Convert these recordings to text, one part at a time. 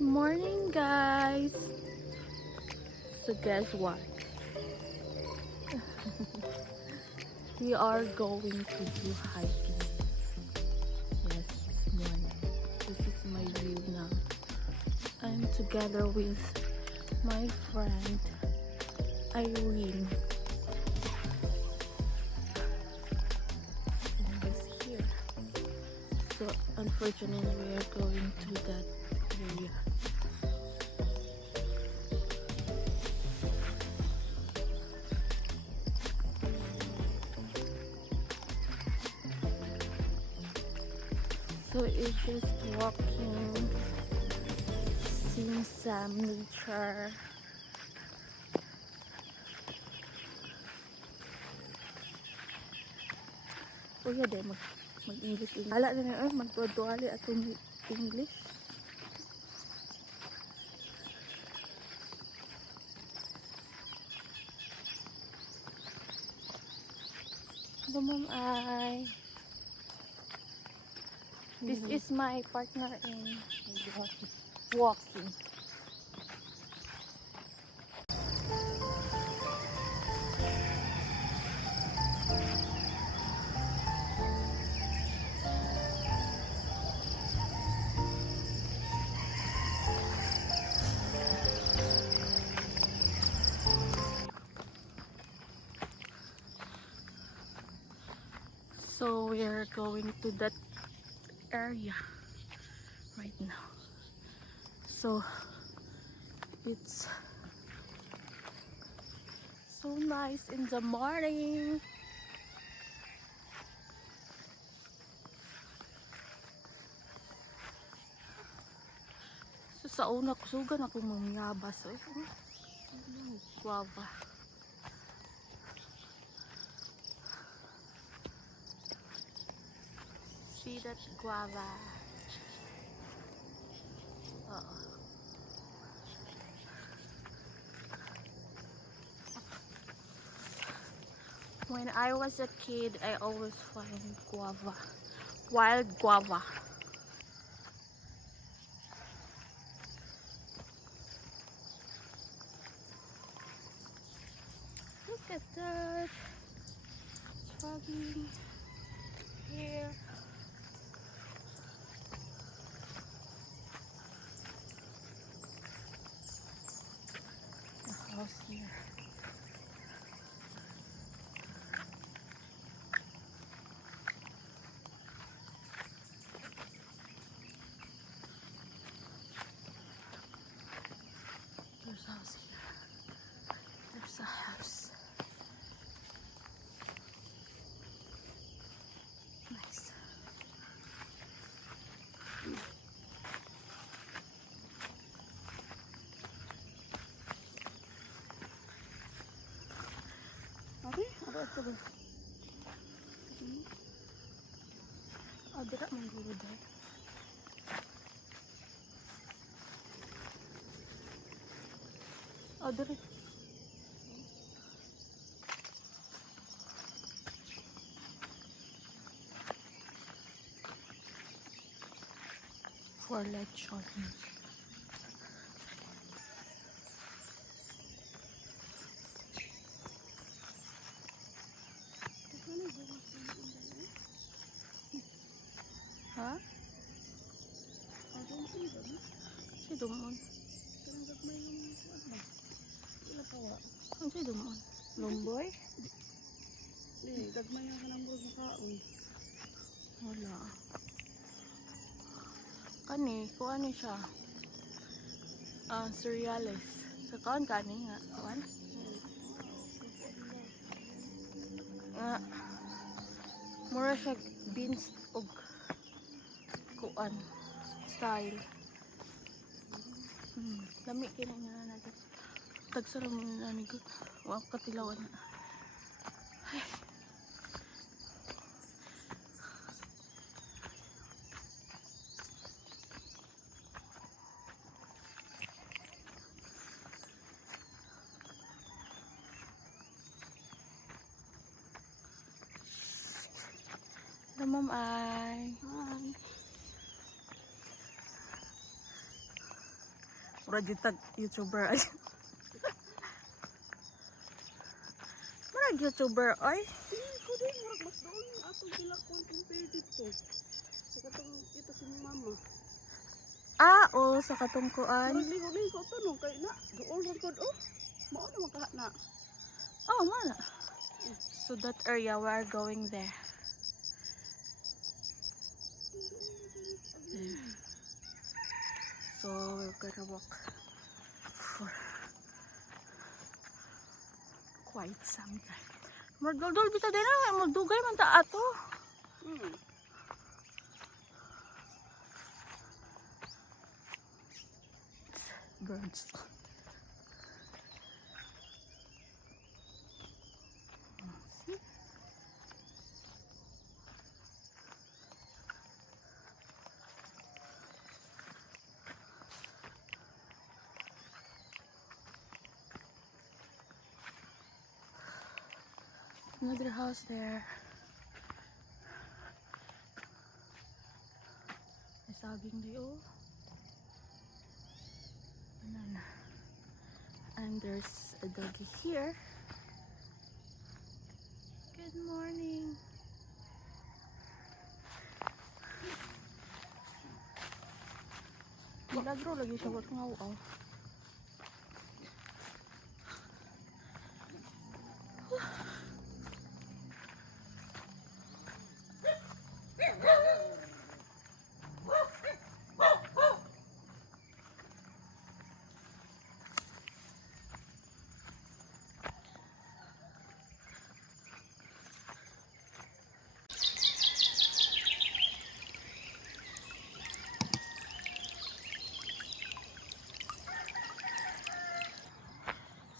Good morning, guys. So guess what? We are going to do hiking. Yes, this morning. This is my view now. I'm together with my friend Irene. And this here. So unfortunately, we are going to that area. So it's just walking, seeing some nature. Kuya de mag-English. Hala na na magtutuali atong English. Hello, Ma'am Ai. This is my partner in walking. So we are going to that area right now. So it's so nice in the morning. So sa una kusugan ako mamiyabas. Guava. See that guava? When I was a kid, I always find guava, wild guava. Look at that. It's foggy here. The house here. There's a house here. There's a house. Nice. Okay, apa itu? Ada tak mengguru deh? Ada. For lechon. Ha? Si Dumon. Ang si Dumon? Lomboy? Gagmay nga ka ng burog na kaon. Wala. Kani, kuha ni siya. Cereales. Sa kaon kani nga. Kuhan? Nga. Mura siya beans og kuan. Style. Lami kina nga natin. Tagsaram mo na ni ko. Wala katilawan na. Ay. Hello, Ma'am Ai. Hi. Mura tag YouTuber ay. Mura YouTuber ay. Ko din murag mas doon yung atong kilakon compare dito. Sa katong kita si mama. Ah, oh, sa katungkuan. Murag ligo-ligo to no kay na doon ra gud oh. Mao na man kaha na. Oh, mana. So that area we are going there. There. So we're gonna walk for quite some time. Magdol-dol bita din na, magdugay man ta ato. Hmm. Birds. See? Another house there. May saging di oh. Banana. And there's a doggy here. Good morning. Milagro lagi siya wat ngaw.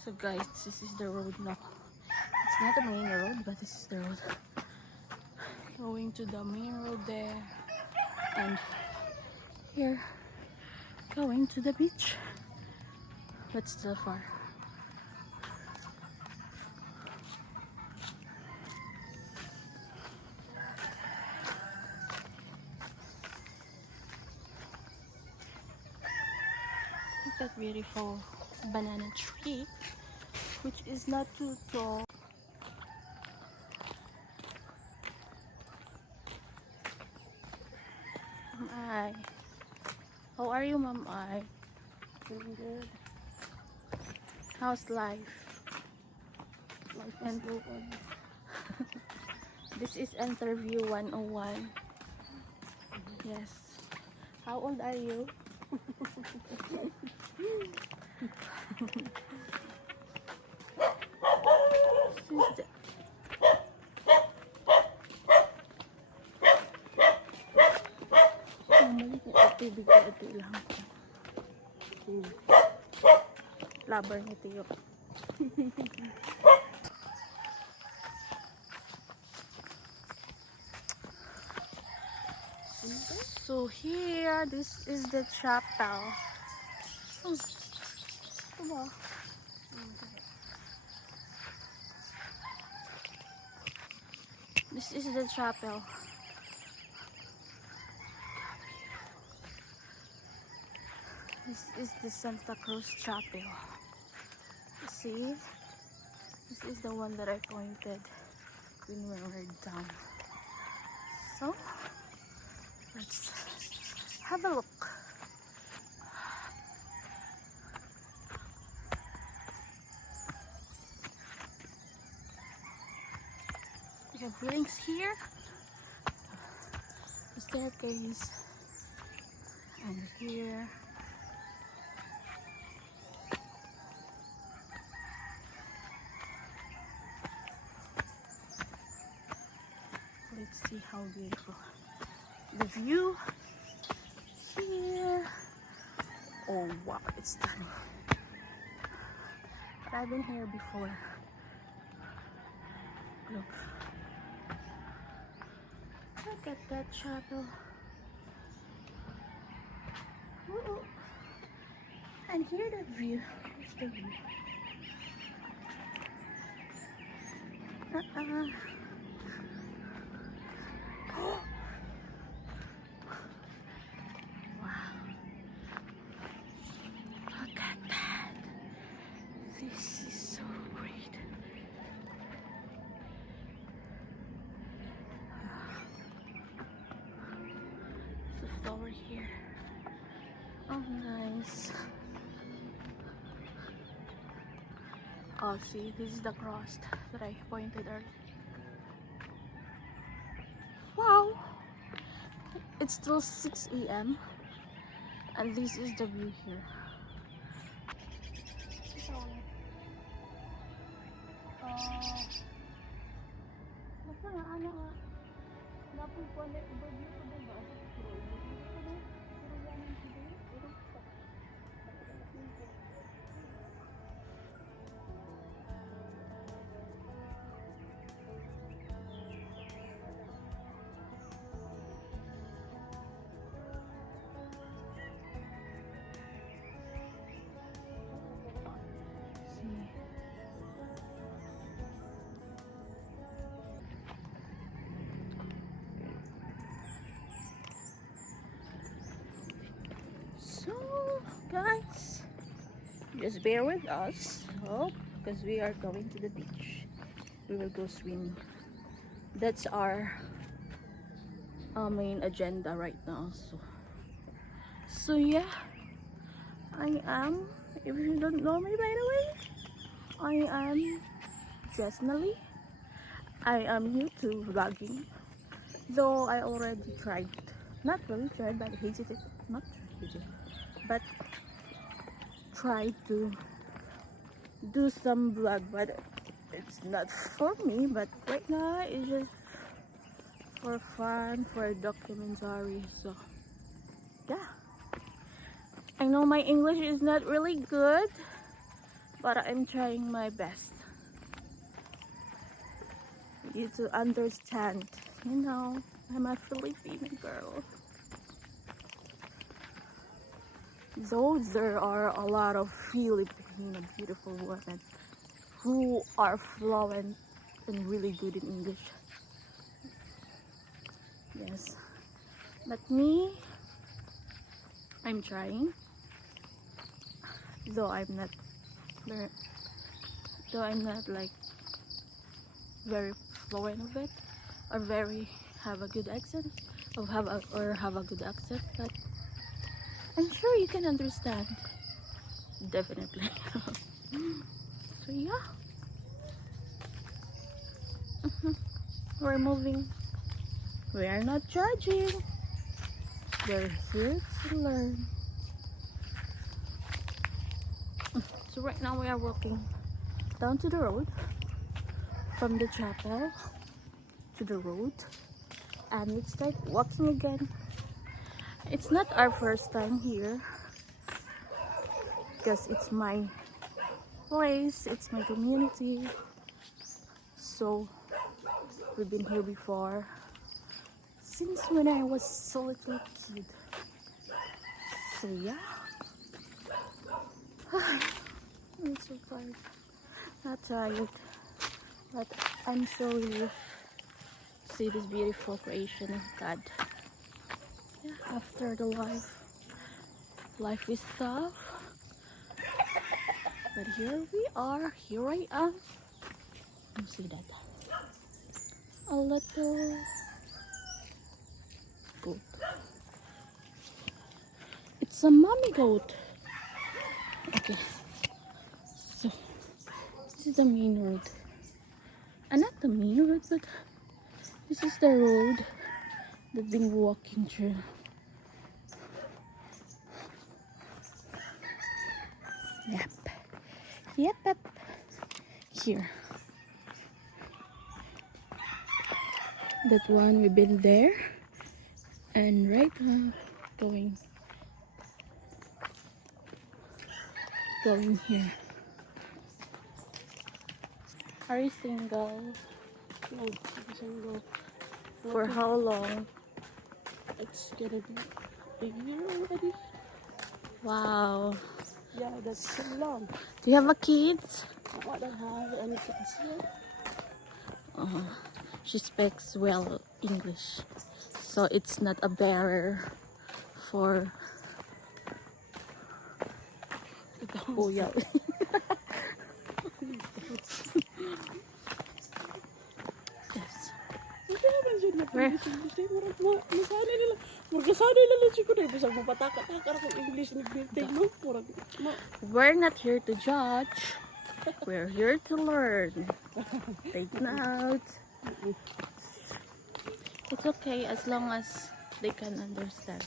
So guys, this is the road now. It's not the main road, but this is the road. Going to the main road there. And here, going to the beach. But still far. Look at that beautiful banana tree, which is not too tall. Ma'am, how are you, Ma'am? Feeling good. How's life? Life is And good. this is interview 101. Yes. How old are you? Since the maliit na tubig ko ito lang. Labar ni Tiyo. So here, this is the chapel. Oh, ito ba? This is the chapel. This is the Santa Cruz Chapel. See? This is the one that I pointed when we were down. So, let's have a look. We have railings here, the staircase, and here. Let's see how beautiful the view here. Oh wow, it's stunning. But I've been here before. Look. Look at that chapel. Ooh. And here the view. Here's the view. Wow. flower here. Oh, nice. Oh, see, this is the cross that I pointed earlier. Wow! It's still 6 a.m. and this is the view here. So, guys, just bear with us. Oh, because we are going to the beach. We will go swimming. That's our main agenda right now. So yeah, I am. If you don't know me, by the way, I am Jesnally. I am new to vlogging, though I already tried. Not really tried, but hesitated. Not hesitated, but tried to do some vlog, but it's not for me. But right now it's just for fun, for a documentary. So yeah, I know my English is not really good, but I'm trying my best. You to understand, you know, I'm a Filipino girl. Though there are a lot of Filipino beautiful women who are fluent and really good in English. Yes. But me, I'm trying. Though I'm not like very fluent of it or very have a good accent or have a good accent, but I'm sure you can understand. Definitely. So yeah. We're moving. We are not judging. We're here to learn. So right now we are walking down to the road, from the chapel to the road, and let's start walking again. It's not our first time here because it's my place, it's my community, so we've been here before since when I was a little kid. So yeah. I'm so tired. Not tired, but I'm so relieved to see this beautiful creation of God. Yeah, after the life is tough, but here we are. Here I am. You see that? A little goat. It's a mommy goat. Okay, so this is the main road. Not the main road, but this is the road that I've been walking through. Yep. Here. That one we've been there, and right now going here. Are you single? No, single. For how long? It's gonna be a year already. Wow. Yeah, that's so long. Do you have a kid? I don't have any kids yet. She speaks well English, so it's not a barrier for. Oh yeah. Yes. Hindi naman siya Where? English tayo. Murag masanay nila. Murag nasanay nila siguro. Bisag mapataka-taka akong English ni Birthday no. Murag We're not here to judge. We're here to learn. Take notes. It's okay as long as they can understand.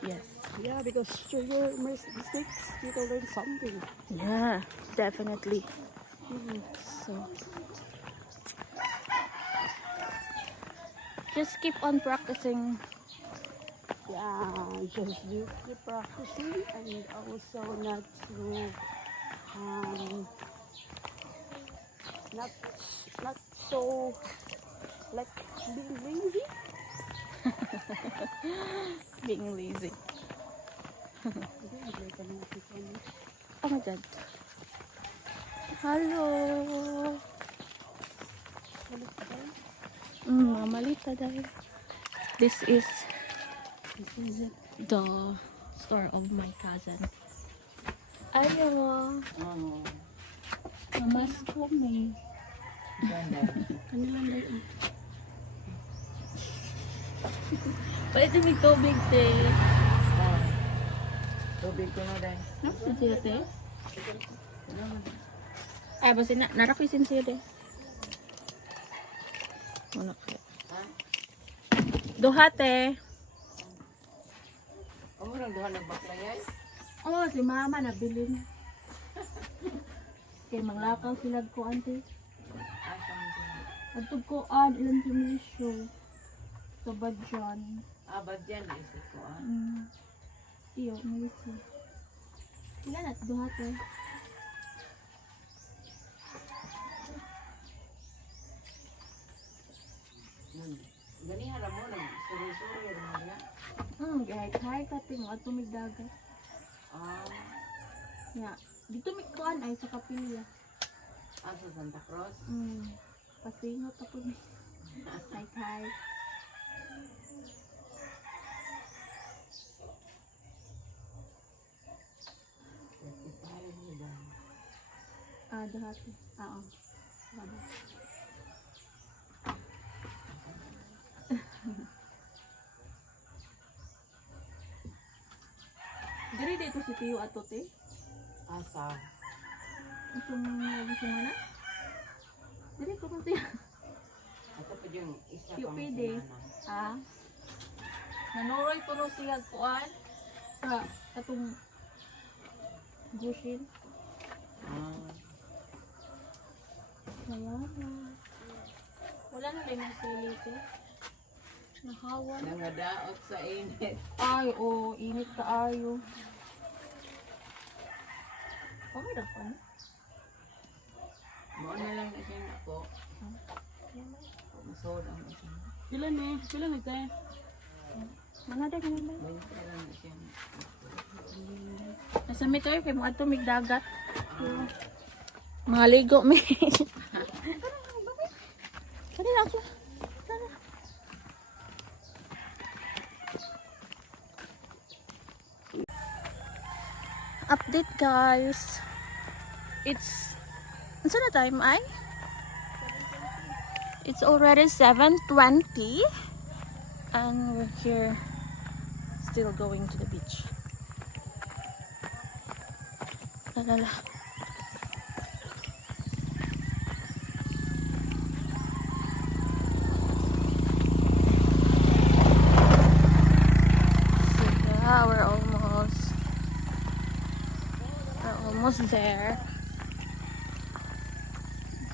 Yes. yeah, because through your mistakes, you can learn something. Yeah, definitely. So, just keep on practicing. Yeah, just do the practicing and also not to not not so like being lazy. Being lazy. Oh my god. Hello. Mamalita dahil. This is the store of my cousin. Ayaw. Mamas kami. Kanilang day. Pwede may tubig, te. Tubig ko na dahil. Ano siya, te? Ay, basta narakisin siya, te. Wala kayo. Duha, te. Umurang duha nagbaklayan. Oh, si mama nabilin. Kay manglakaw sila ko, ante. Asa mo siya? Agtog ko, ilang simisyo. Sabad dyan. Abad yan, isip ko ah. Iyo, milisyo. Ilan at duha, te? Ganihan na mo, nagsuri-suri naman niya. Gaya ka, te. Mga tumig dagat. Nga. Dito may kuan ay sa kapilya. Sa Santa Cruz. Pasingot ako ni. Kay. Duha, te. Oo. Wala. Dari dito si Tiyo ato, te. Asa. Itong semana. Dari ko mo, Tiyo. Ito pa yung isa Yung pang pwede. semana. Nanuroy ko no siya kuan. Sa katong gushin. Wala na rin yung sili, te. Nahawan. Nangadaot sa init. Ay, init kaayo. Okay na pa, no? Mo na lang na siya ako. Masod ang isa. Pila ni tayo. Mga dahil naman. May pera na siya. Nasa may tayo, kay mga tumig dagat. Mga ligo, may. Kanina ako. Update, guys. It's na time ay? It's already 7:20 and we're here still going to the beach. La. So yeah, we're almost there.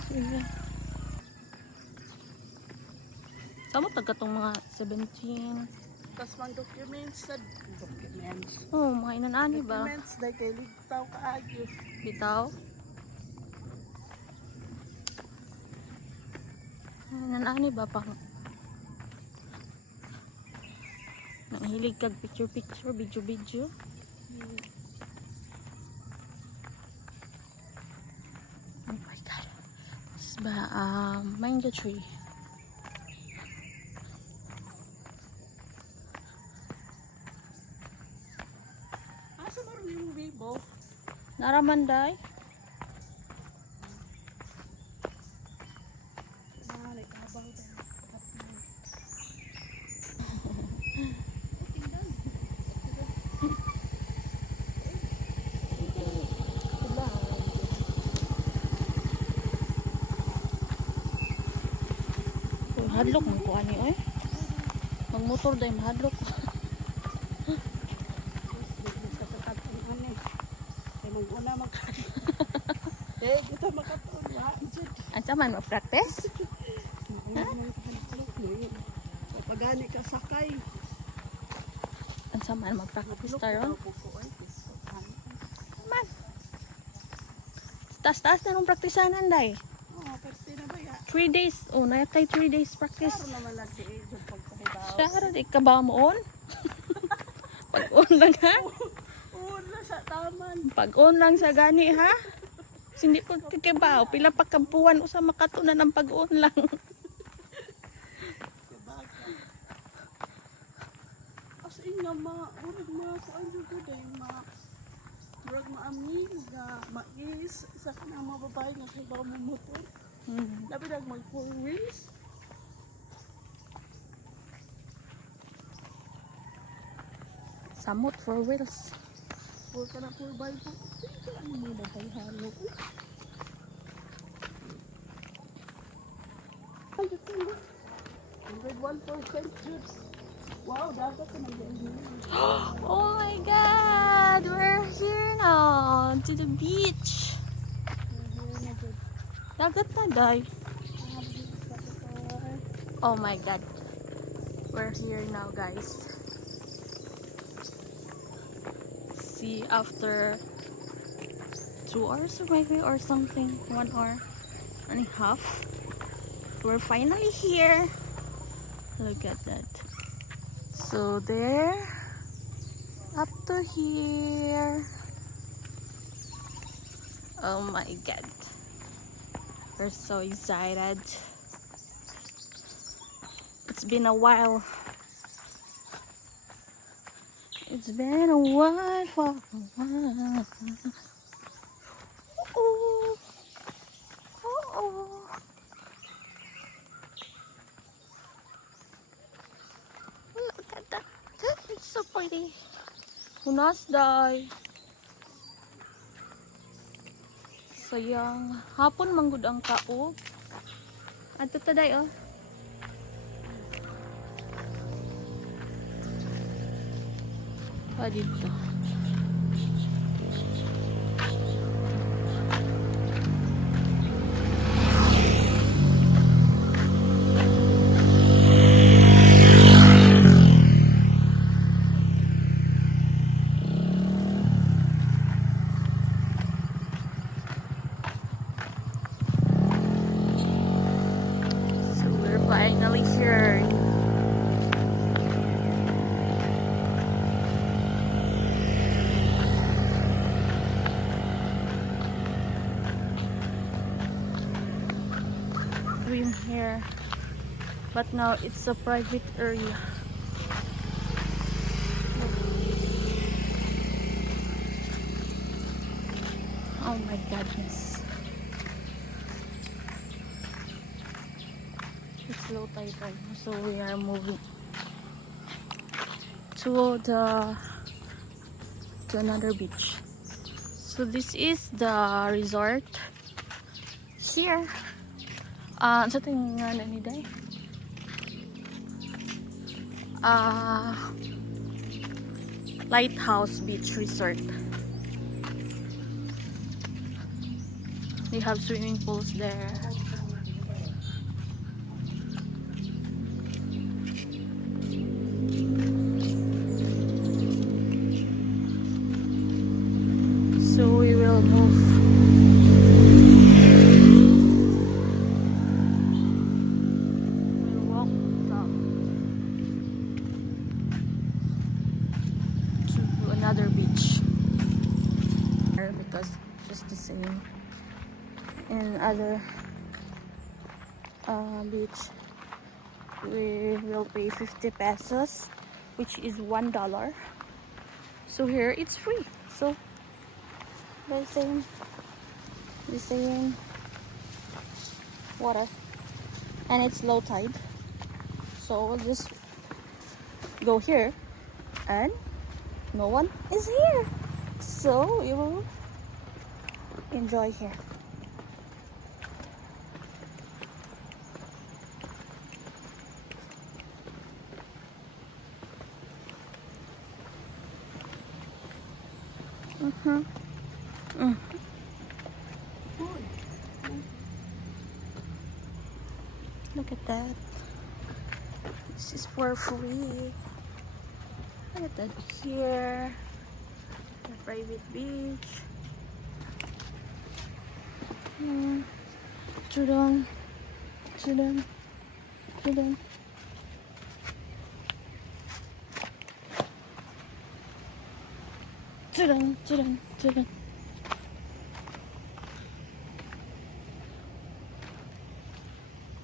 So yeah. Sama taga tong mga 17. Tas mang documents. Oh, mga inanani ba? Documents dahil kay ligtaw kaagyo. Bitaw. Inanani ba pang nanghilig kag picture, video. Oh my god. This ba mango tree. Asa mo rin yung bibo? Naramanday. Mahadlok man ko ani oy. Magmotor day mahadlok. Sa tatatong ano eh. Kaya mag-una eh, kita makatuon wa. Asa man mag-practice? Pagani ka sakay. Asa man mag-practice taron? Man. Taas-taas na nung praktisanan day. Oh, pwede na ba ya? 3 days. Oh, nayatay 3 days practice. Klaro naman lang di eh, dun pagpahibaw. Siyara, di ka ba mo on? Pag-on lang ha? Una sa taman. Pag-on lang sa gani ha? Hindi po kikibaw. Pila pa kampuan o sa makatunan ng pag-on lang. As in nga urag kuan jud ko day urag maami nga mais sa kanang mga babae nga kay ba mo motor. Labi dag mag 4 wheels. Samot 4 wheels. Or ka na 4x4. Ano mga babae halo ko? Ay, ito nga. 101% jud. Wow, dapat ka nag-enjoy. Oh my god! We're here now to the beach. Dagat na day. Oh my god. We're here now guys. See after 2 hours maybe or something. 1 hour and a half. We're finally here. Look at that. So there, up to here. Oh my god. We're so excited. It's been a while. It's been a while for a while. Oh, oh, oh. Look at that. It's so pretty. Hunas day. Sayang. Hapon manggod ang kaog. Ato ta day oh. Pa dito. So we're finally here. Swim here, but now it's a private area. Oh my goodness, it's low tide right now, so we are moving to another beach. So this is the resort here. Sa tingin nga ni day. Lighthouse Beach Resort. They have swimming pools there. So we will move. We'll walk down to another beach. Because just the same in other beach we will pay 50 pesos, which is $1. So here it's free. So the same water, and it's low tide, so we'll just go here and no one is here, so we will enjoy here. Huh? Mm. Good. Look at that. This is for free. Look at that here. The private beach. Chudong. Chudong. Chudong. Chudong. Chudong. Chudong.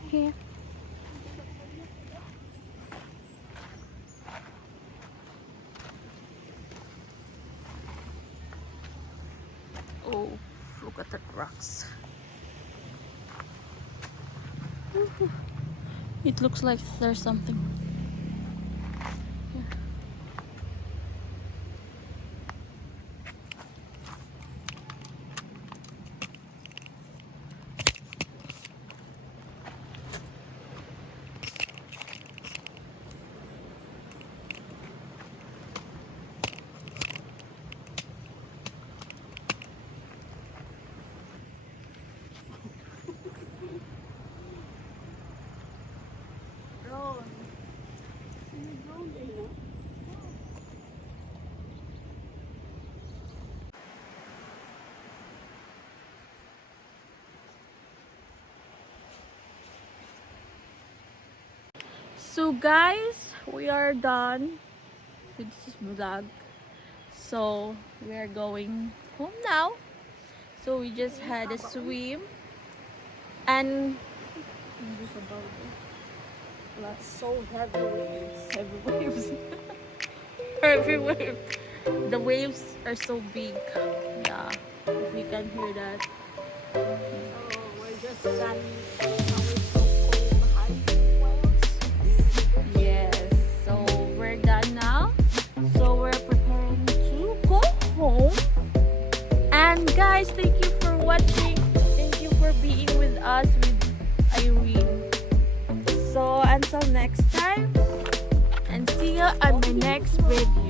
Here. Oh, look at the rocks. It looks like there's something. Here. Drone. May drone din, no? So guys, we are done with this vlog. So we are going home now. So we just had a swim and That's so heavy waves. heavy waves. Heavy wave. The waves are so big. Yeah, if you can hear that. So we're just running away from high waves. Yes. So we're done now. So we're preparing to go home. And guys, thank you for watching. Thank you for being with us with Irene. So until next time, and see you on my next video.